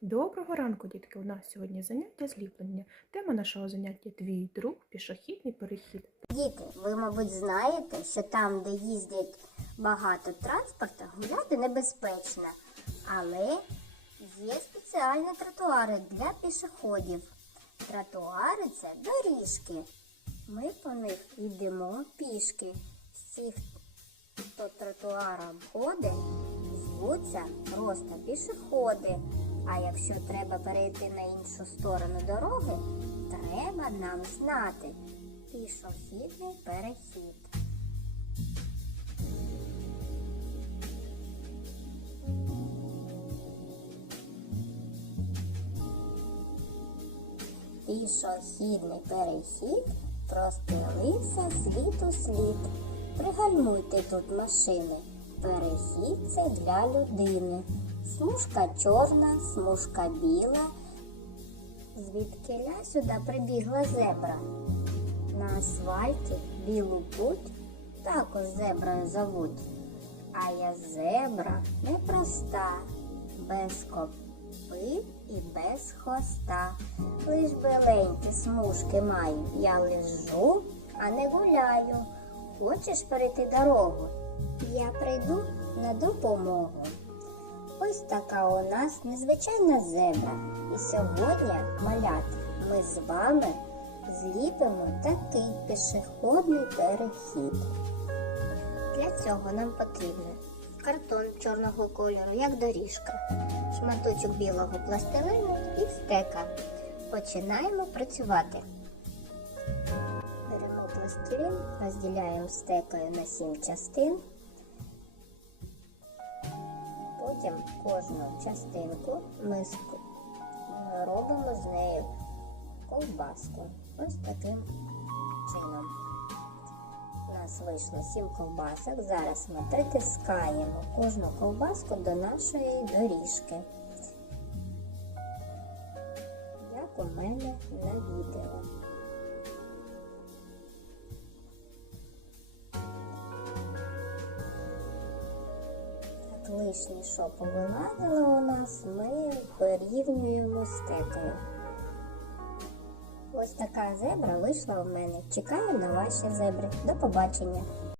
Доброго ранку, дітки! У нас сьогодні заняття зліплення. Тема нашого заняття твій друг, пішохідний перехід. Діти, ви, мабуть, знаєте, що там, де їздять багато транспорту, гуляти небезпечно. Але є спеціальні тротуари для пішоходів. Тротуари це доріжки. Ми по них йдемо пішки. Всіх, хто тротуаром ходить, звуться просто пішоходи. А якщо треба перейти на іншу сторону дороги, треба нам знати пішохідний перехід. Пішохідний перехід простелився слід у слід. Пригальмуйте тут машини. Перехід це для людини. Смужка чорна, смужка біла. Звідкиля сюди прибігла зебра. На асфальті білу путь також зеброю зовуть. А я зебра непроста, без копит і без хвоста. Лиш біленькі смужки маю. Я лежу, а не гуляю. Хочеш перейти дорогу? Я прийду на допомогу. Ось така у нас незвичайна зебра. І сьогодні, малят, ми з вами зліпимо такий пішохідний перехід. Для цього нам потрібен картон чорного кольору, як доріжка, шматочок білого пластилину і стека. Починаємо працювати. Беремо пластилин, розділяємо стекою на 7 частин. Потім кожну частинку ми робимо з нею ковбаску. Ось таким чином. У нас вийшло 7 ковбасок. Зараз ми притискаємо кожну ковбаску до нашої доріжки. Як у мене на відео. Лишнє, що повилазило у нас, ми порівнюємо стекою. Ось така зебра вийшла у мене. Чекаю на ваші зебри. До побачення!